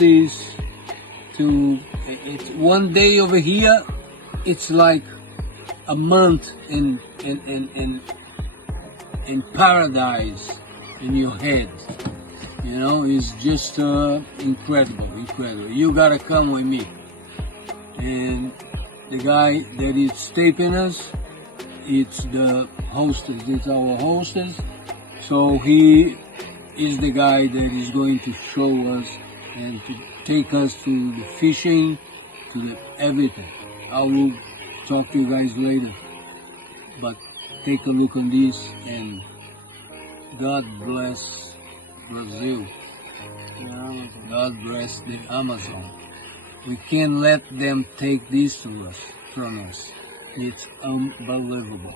this to it's one day over here, it's like a month in paradise in your head. You know, it's just incredible. You gotta come with me. And the guy that is taping us, it's the hostess. It's our hostess. So he is the guy that is going to show us and to take us to the fishing, to the everything. I will talk to you guys later. But take a look on this, and God bless Brazil. God bless the Amazon. We can't let them take this from us. It's unbelievable.